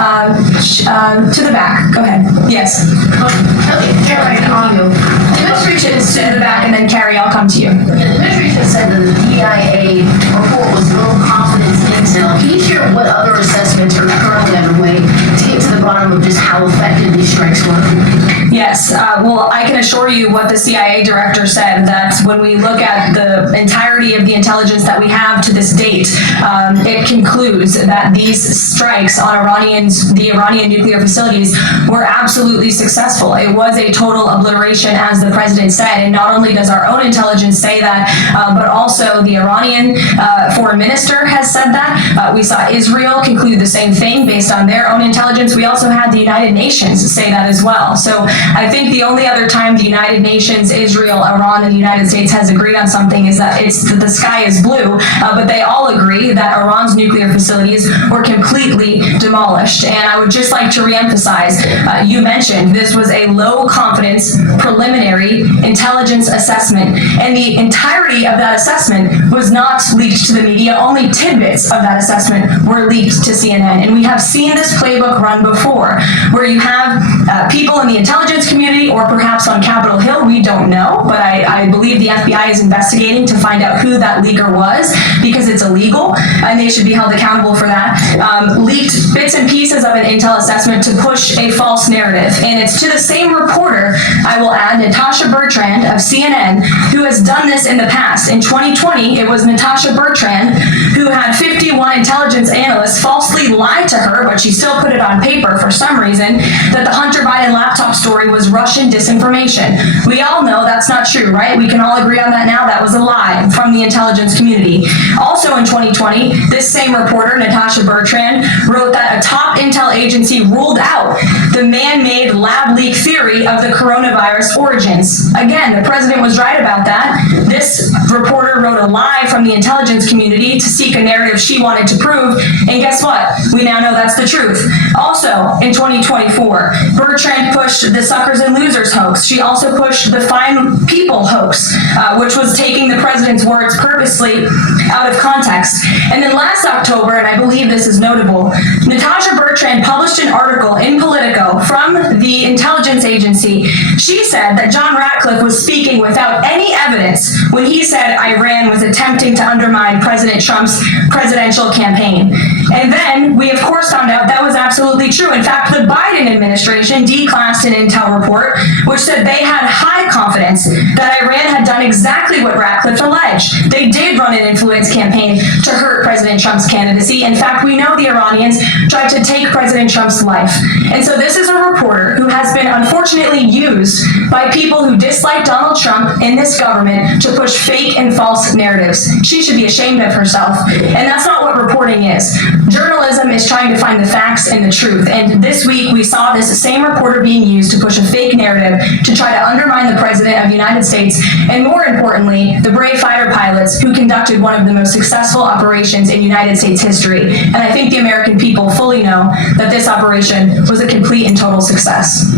To the back. Go ahead. Yes. Karoline, the administration To said the back, and then Carrie, I'll come to you. the administration said that the DIA report was low confidence intel. Can you share what other assessments are currently underway to get to the bottom of just how effective these strikes were? Yes, well, I can assure you what the CIA director said, that when we look at the entirety of the intelligence that we have to this date, it concludes that these strikes on the Iranian nuclear facilities were absolutely successful. It was a total obliteration, as the president said, and not only does our own intelligence say that, but also the Iranian foreign minister has said that. We saw Israel conclude the same thing based on their own intelligence. We also had the United Nations say that as well. So I think the only other time the United Nations, Israel, Iran, and the United States has agreed on something is that the sky is blue, but they all agree that Iran's nuclear facilities were completely demolished. And I would just like to reemphasize, you mentioned this was a low confidence preliminary intelligence assessment, and the entirety of that assessment was not leaked to the media. Only tidbits of that assessment were leaked to CNN. And we have seen this playbook run before, where you have people in the intelligence community, or perhaps on Capitol Hill, we don't know, but I believe the FBI is investigating to find out who that leaker was, because it's illegal, and they should be held accountable for that, leaked bits and pieces of an intel assessment to push a false narrative. And it's to the same reporter, I will add, Natasha Bertrand of CNN, who has done this in the past. In 2020, it was Natasha Bertrand who had 51 intelligence analysts falsely lie to her, but she still put it on paper for some reason, that the Hunter Biden laptop story was Russian disinformation. We all know that's not true, right? We can all agree on that now. That was a lie from the intelligence community. Also in 2020, this same reporter, Natasha Bertrand, wrote that a top intel agency ruled out the man-made lab leak theory of the coronavirus origins. Again, the president was right about that. This reporter wrote a lie from the intelligence community to seek a narrative she wanted to prove, and guess what? We now know that's the truth. Also, in 2024, Bertrand pushed the suckers and losers hoax. She also pushed the fine people hoax, which was taking the president's words purposely out of context. And then last October, and I believe this is notable, Natasha Bertrand published an article in Politico from the intelligence agency. She said that John Ratcliffe was speaking without any evidence when he said Iran was attempting to undermine President Trump's presidential campaign. And then we, of course, found out that was absolutely true. In fact, the Biden administration declassed an intel report which said they had high confidence that Iran had done exactly what Ratcliffe alleged. They did run an influence campaign to hurt President Trump's candidacy. In fact, we know the Iranians tried to take President Trump's life. And so this is a reporter who has been unfortunately used by people who dislike Donald Trump in this government to push fake and false narratives. She should be ashamed of herself. And that's not what reporting is. Journalism is trying to find the facts and the truth. And this week we saw this same reporter being used to push a fake narrative to try to undermine the President of the United States, and more importantly, the brave fighter pilots who conducted one of the most successful operations in United States history. And I think the American people fully know that this operation was a complete and total success.